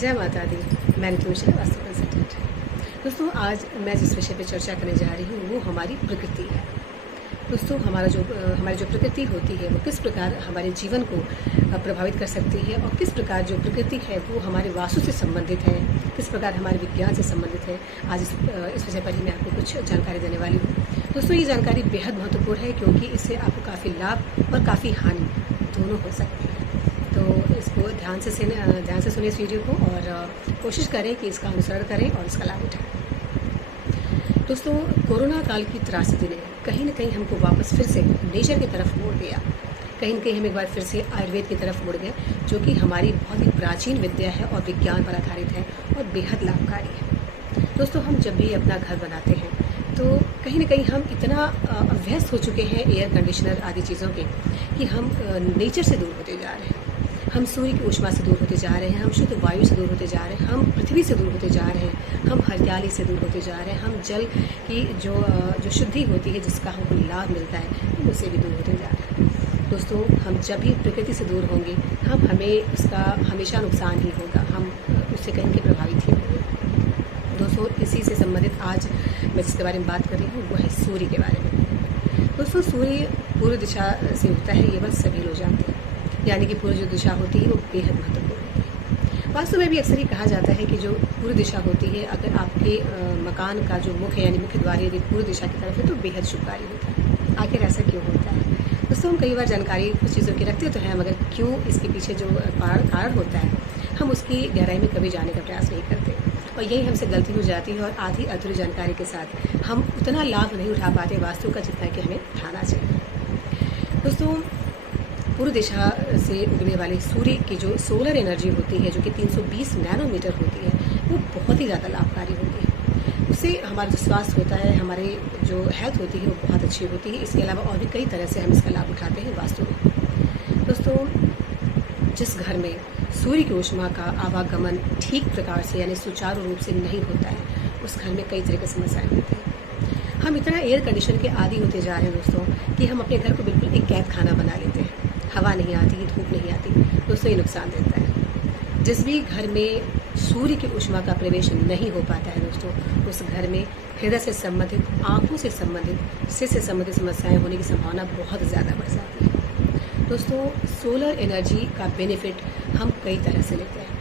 जय माता दी। मैं ऋतुषा वास्तु कंसल्टेंट। दोस्तों, आज मैं जिस विषय पे चर्चा करने जा रही हूँ वो हमारी प्रकृति है। दोस्तों, हमारी जो प्रकृति होती है वो किस प्रकार हमारे जीवन को प्रभावित कर सकती है और किस प्रकार जो प्रकृति है वो हमारे वास्तु से संबंधित है, किस प्रकार हमारे विज्ञान से संबंधित है। आज इस विषय पर ही मैं आपको कुछ जानकारी देने वाली हूँ। दोस्तों, ये जानकारी बेहद महत्वपूर्ण है क्योंकि इससे आपको काफ़ी लाभ और काफ़ी हानि दोनों हो सकती है। तो इसको ध्यान से सुनिए इस वीडियो को और कोशिश करें कि इसका अनुसरण करें और इसका लाभ उठाएं। दोस्तों, कोरोना काल की त्रासदी ने कहीं न कहीं हमको वापस फिर से नेचर की तरफ मोड़ दिया। कहीं न कहीं हम एक बार फिर से आयुर्वेद की तरफ मुड़ गए, जो कि हमारी बहुत ही प्राचीन विद्या है और विज्ञान पर आधारित है और बेहद लाभकारी है। दोस्तों, हम जब भी अपना घर बनाते हैं तो कहीं न कहीं हम इतना अभ्यस्त हो चुके हैं एयर कंडीशनर आदि चीज़ों के कि हम नेचर से दूर होते जा रहे हैं। हम सूर्य की ऊष्मा से दूर होते जा रहे हैं, हम शुद्ध वायु से दूर होते जा रहे हैं, हम पृथ्वी से दूर होते जा रहे हैं, हम हरियाली से दूर होते जा रहे हैं, हम जल की जो शुद्धि होती है जिसका हमको लाभ मिलता है हम उससे भी दूर होते जा रहे हैं। दोस्तों, हम जब भी प्रकृति से दूर होंगे हमें उसका हमेशा नुकसान ही होगा, हम उससे कहीं के प्रभावित ही होंगे। दोस्तों, इसी से संबंधित आज मैं जिसके बारे में बात कर रही हूँ वो है सूर्य के बारे में। दोस्तों, सूर्य पूर्व दिशा से उगता है, ये बात सभी लोग जानते हैं। यानी कि पूर्व जो दिशा होती है वो बेहद महत्वपूर्ण होती है। वास्तव में भी अक्सर ही कहा जाता है कि जो पूर्व दिशा होती है, अगर आपके मकान का जो मुख्य यानी मुख्य द्वार यदि पूर्व दिशा की तरफ है तो बेहद शुभकारी होता है। आखिर ऐसा क्यों होता है? दोस्तों, हम कई बार जानकारी कुछ चीज़ों की रखते तो हैं, मगर क्यों इसके पीछे जो कारण होता है हम उसकी गहराई में कभी जाने का प्रयास नहीं करते और यही हमसे गलती हो जाती है और आधी अधूरी जानकारी के साथ हम उतना लाभ नहीं उठा पाते वास्तु का जितना कि हमें उठाना चाहिए। दोस्तों, पूर्व दिशा से उगने वाले सूर्य की जो सोलर एनर्जी होती है जो कि 320 नैनोमीटर होती है वो बहुत ही ज़्यादा लाभकारी होती है। उससे हमारा जो स्वास्थ्य होता है, हमारे जो हेल्थ होती है वो बहुत अच्छी होती है। इसके अलावा और भी कई तरह से हम इसका लाभ उठाते हैं वास्तु में। दोस्तों, जिस घर में सूर्य की ऊष्मा का आवागमन ठीक प्रकार से यानी सुचारू रूप से नहीं होता है उस घर में कई तरह की समस्याएं होती हैं। हम इतना एयर कंडीशन के आदी होते जा रहे हैं दोस्तों कि हम अपने घर को बिल्कुल एक कैद खाना बना लेते हैं। हवा नहीं आती, धूप नहीं आती, दोस्तों ये नुकसान देता है। जिस भी घर में सूर्य की ऊष्मा का प्रवेश नहीं हो पाता है दोस्तों, उस घर में हृदय से संबंधित, आँखों से संबंधित, सिर से संबंधित समस्याएं होने की संभावना बहुत ज़्यादा बढ़ जाती है। दोस्तों, सोलर एनर्जी का बेनिफिट हम कई तरह से लेते हैं।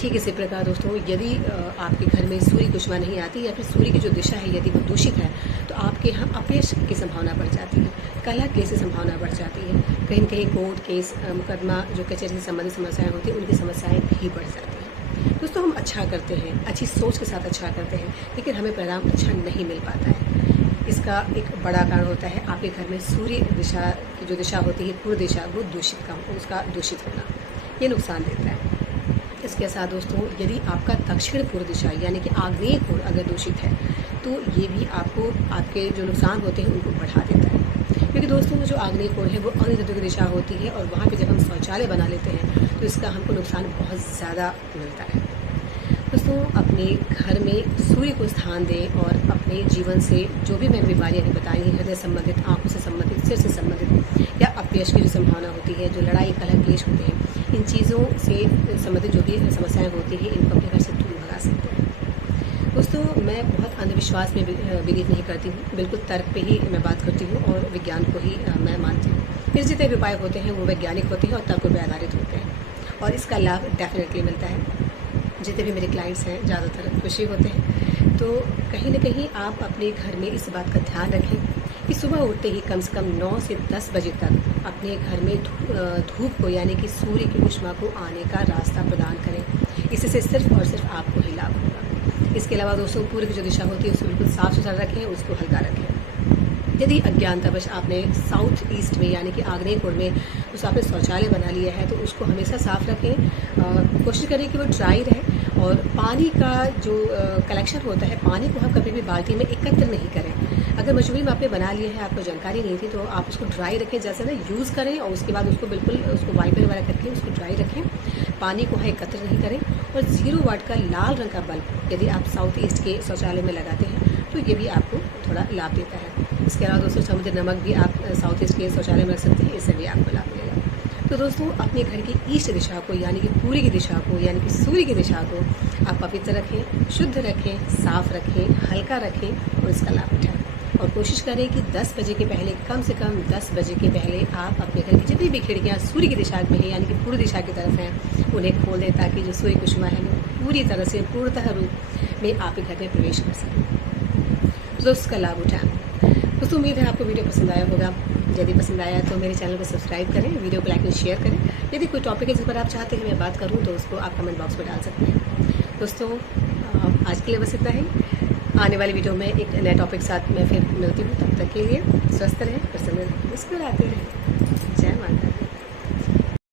ठीक इसी प्रकार दोस्तों, यदि आपके घर में सूर्य की ऊष्मा नहीं आती या फिर सूर्य की जो दिशा है यदि वो दूषित है तो आपके यहाँ अपयश की संभावना बढ़ जाती है, कलह केस की संभावना बढ़ जाती है, कहीं न कहीं कोर्ट केस मुकदमा जो कचहरी से संबंधित समस्याएं होती हैं उनकी समस्याएं भी बढ़ जाती हैं। दोस्तों, हम अच्छा करते हैं, अच्छी सोच के साथ अच्छा करते हैं, लेकिन हमें परिणाम अच्छा नहीं मिल पाता है। इसका एक बड़ा कारण होता है आपके घर में सूर्य दिशा की जो दिशा होती है पूर्व दिशा वो उसका दूषित होना, ये नुकसान देता है। इसके साथ दोस्तों, यदि आपका दक्षिण पूर्व दिशा यानी कि आग्नेय कोण अगर दूषित है तो ये भी आपको आपके जो नुकसान होते हैं उनको बढ़ा देता है। क्योंकि दोस्तों, जो आग्नेय कोण है वो अग्नि तत्व की दिशा होती है और वहाँ पे जब हम शौचालय बना लेते हैं तो इसका हमको नुकसान बहुत ज़्यादा मिलता है। दोस्तों, अपने घर में सूर्य को स्थान दें और अपने जीवन से जो भी मैंने बीमारियाँ बताई हैं, हृदय संबंधित, आँखों से संबंधित, सिर से संबंधित या अपयश की जो संभावना होती है, जो लड़ाई कलह क्लेश होते हैं, इन चीज़ों से संबंधित जो भी समस्याएं होती हैं इनको अपने घर से दूर भगा सकते हैं। दोस्तों, मैं बहुत अंधविश्वास में बिलीव नहीं करती हूँ, बिल्कुल तर्क पे ही मैं बात करती हूँ और विज्ञान को ही मैं मानती हूँ। फिर जितने भी उपाय होते हैं वो वैज्ञानिक होते हैं और तर्क पर आधारित होते हैं और इसका लाभ डेफिनेटली मिलता है। जितने भी मेरे क्लाइंट्स हैं ज़्यादातर खुशी होते हैं। तो कहीं न कहीं आप अपने घर में इस बात का ध्यान रखें कि सुबह उठते ही कम से कम 9 से 10 बजे तक अपने घर में धूप को यानी कि सूर्य की ऊष्मा को आने का रास्ता प्रदान करें। इससे सिर्फ और सिर्फ आपको ही लाभ होगा। इसके अलावा दोस्तों, पूर्व की जो दिशा होती है उसको बिल्कुल साफ़ सुथरा रखें, उसको हल्का रखें। यदि अज्ञानतावश आपने साउथ ईस्ट में यानी कि आग्नेय कोण में उस आपने शौचालय बना लिया है तो उसको हमेशा साफ़ रखें। कोशिश करें कि वो ड्राई रहे और पानी का जो कलेक्शन होता है, पानी को हम कभी भी बाल्टी में एकत्र नहीं करें। अगर मजबूरी में आपने बना लिया है, आपको जानकारी नहीं थी, तो आप उसको ड्राई रखें, जैसे ना यूज़ करें और उसके बाद उसको बिल्कुल उसको वाइपर वगैरह करके उसको ड्राई रखें। पानी को वहाँ एकत्र नहीं करें और 0 वाट का लाल रंग का बल्ब यदि आप साउथ ईस्ट के शौचालय में लगाते हैं तो ये भी आपको थोड़ा लाभ देता है। इसके अलावा दोस्तों, समुद्र नमक भी आप साउथ ईस्ट के शौचालय में रख सकते हैं, इससे भी आपको लाभ मिलेगा। तो दोस्तों अपने घर की ईस्ट दिशा को यानी कि पूर्व की दिशा को यानी कि सूर्य की दिशा को आप पवित्र रखें, शुद्ध रखें, साफ रखें, हल्का रखें और इसका लाभ उठाएं। और कोशिश करें कि 10 बजे के पहले, कम से कम 10 बजे के पहले आप अपने घर की जितनी भी खिड़कियाँ सूर्य की दिशा में हैं यानी कि पूर्व दिशा की तरफ हैं उन्हें खोल दें, ताकि जो सूर्य कुसुमा है वो पूरी तरह से पूर्णतः रूप में आपके घर में प्रवेश कर सकें। तो उसका लाभ उठाएं। दोस्तों उम्मीद है आपको वीडियो पसंद आया होगा। यदि पसंद आया तो मेरे चैनल को सब्सक्राइब करें, वीडियो को लाइक और शेयर करें। यदि कोई टॉपिक है जिस पर आप चाहते हैं मैं बात करूं तो उसको आप कमेंट बॉक्स में डाल सकते हैं। दोस्तों आज के लिए बस इतना ही। आने वाली वीडियो में एक नए टॉपिक साथ मैं फिर मिलती हूँ। तब तक के लिए स्वस्थ रहें, प्रसन्न रहें, मुस्कुराते रहें। जय माता।